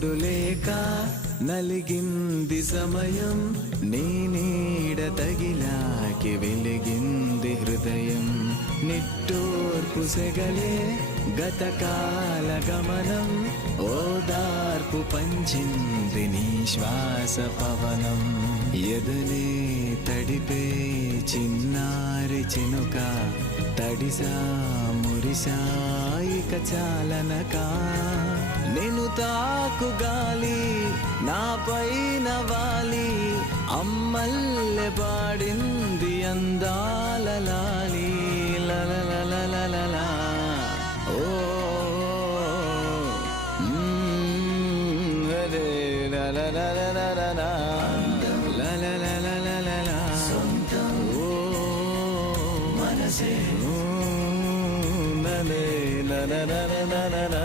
తోడు లేక నలిగింది సమయం, నీ నీడ తగిలాకి వెలిగింది హృదయం. నిట్టూర్పు సెగలే గతకాల గమనం, ఓదార్పు పంచింది నీ శ్వాస పవనం. ఎదలే తడిపే చిన్నారి చినుక, తడిసా మురిసా ఇక చాలనక. నేను తాకు గాలి నా పైన వాలి, అమ్మల్లె పాడింది అందాల లాలి. లలలలలలా ఓ అరే లలలలలలా లలలలలలా ఓ మనసే నలే లలలలలలా.